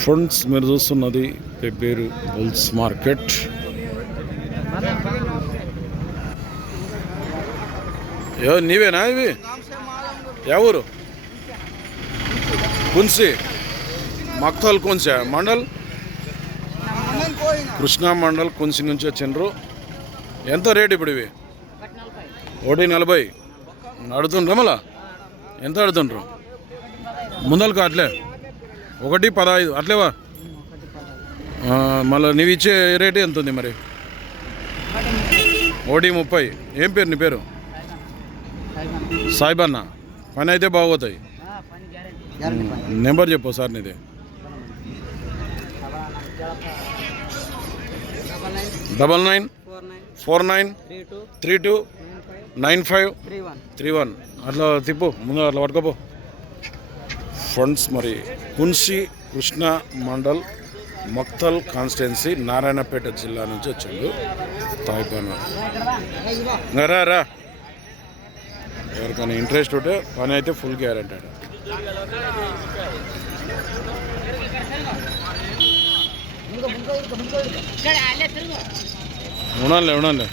Friends మీరు చూస్తున్నది Pebbair bulls market ఏ నీవేనా ఇవి? ఎవరు కున్సి? మక్తల్ కున్సా మండల్? కృష్ణా మండల్ కున్సి నుంచి వచ్చిండ్రు. ఎంత రేట్ ఇప్పుడు ఇవి? ఒకటి నలభై. అడుగుతుండ్రు మళ్ళా? ఎంత అడుగుతుండ్రు ముందలు కాట్లే? ఒకటి పదహైదు అట్లేవా మళ్ళీ నీవు ఇచ్చే రేటు ఎంత ఉంది మరి? ఒకటి ముప్పై. ఏం పేరు నీ పేరు? సాయిబన్న పని అయితే బాగోతాయి నెంబర్ చెప్పు సార్ నీది. Double nine four nine three two nine five three one. Three one అట్లా తిప్పు ముందు అట్లా పట్టుకోపో. ఫ్రెండ్స్ మరి కున్సి కృష్ణ మండల్ మక్తల్ కాన్స్టిట్యున్సీ నారాయణపేట జిల్లా నుంచి వచ్చిండు. తాయిపాన. రా రా. ఎవరికైనా ఇంట్రెస్ట్ ఉంటే పని అయితే ఫుల్ గ్యారంటీ ఉండాలి ఉండాలి.